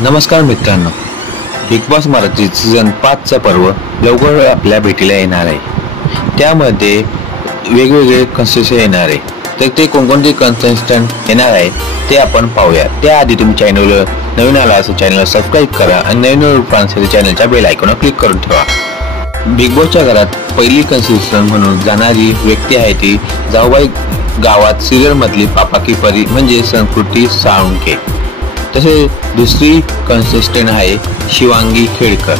नमस्कार मित्रांनो, big boss Marathi season 5चा पर्व लवकर आपल्या भेटीला येणार आहे। त्यामध्ये वेगवेगळे कंटेस्टंट येणार आहे, तर ते कोणकोणते कंटेस्टंट येणार आहे ते आपण पाहूया। त्याआधी तुम्ही चॅनलवर नवीन आला असेल चॅनलला सबस्क्राईब करा आणि नवीन रूपांसाठी चॅनलच्या बेल आयकॉनवर क्लिक करून ठेवा। बिग बॉसच्या घरात पहिली कंटेस्टंट म्हणून जाणारी व्यक्ती आहे ती जाऊबाई गावात सिरियल मधली पापा की परी म्हणजे संस्कृती साळुंखे। तसेच दुसरी कंटेस्टंट आहे शिवांगी खेडकर।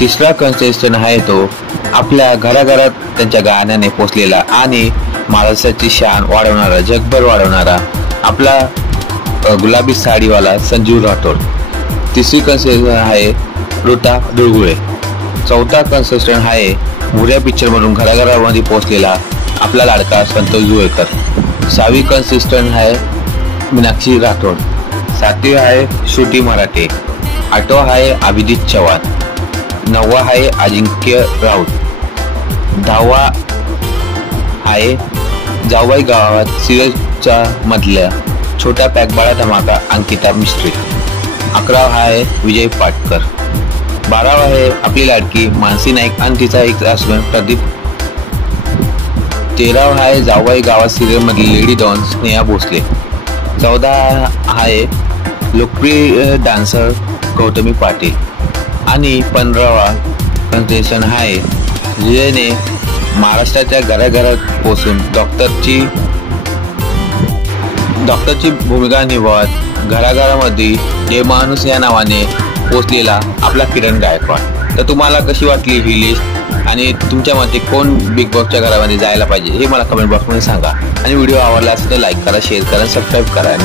तिसरा कंटेस्टंट आहे तो आपल्या घराघरात त्यांच्या गाण्याने पोचलेला आणि महाराष्ट्राची शान वाढवणारा, जगभर वाढवणारा आपला गुलाबी साडीवाला संजीव राठोड। तिसरी कंटेस्टंट आहे ऋता दुर्गुळे। चौथा कंटेस्टंट आहे भुऱ्या पिक्चर मधून घराघरामध्ये पोचलेला आपला लाडका संतोष जुळेकर। सहावी कंटेस्टंट आहे मीनाक्षी राठोड। सातवी आहे श्रुती मराठे। आठवा आहे अभिजित चव्हाण। नववा आहे अजिंक्य राऊत। दहावा आहे जाऊबाई गावात सिरियलच्या मधल्या छोटा पॅक बाळा धमाका अंकिता मिस्त्री। 11वा आहे विजय पाटकर। 12वा आहे आपली लाडकी मानसी नाईक आणि तिचा एक हसबंड प्रदीप। 13वा आहे जाऊबाई गावात सिरियल मधली लेडी डॉन स्नेहा भोसले। 14 आहे लोकप्रिय डान्सर गौतमी पाटील आणि 15वा कंटेस्टंट आहे जिने महाराष्ट्राच्या घराघरात पोहोचून डॉक्टरची भूमिका निभावत घराघरामध्ये जय माणूस या नावाने पोचलेला आपला किरण गायकवाड। तर तुम्हाला कशी वाटली ही लिस्ट आणि तुमच्या मते कोण बिग बॉसच्या घरामध्ये जायला पाहिजे हे मला कमेंट बॉक्समध्ये सांगा आणि व्हिडिओ आवडला असेल तर लाईक करा, शेअर करा, सबस्क्राईब करा।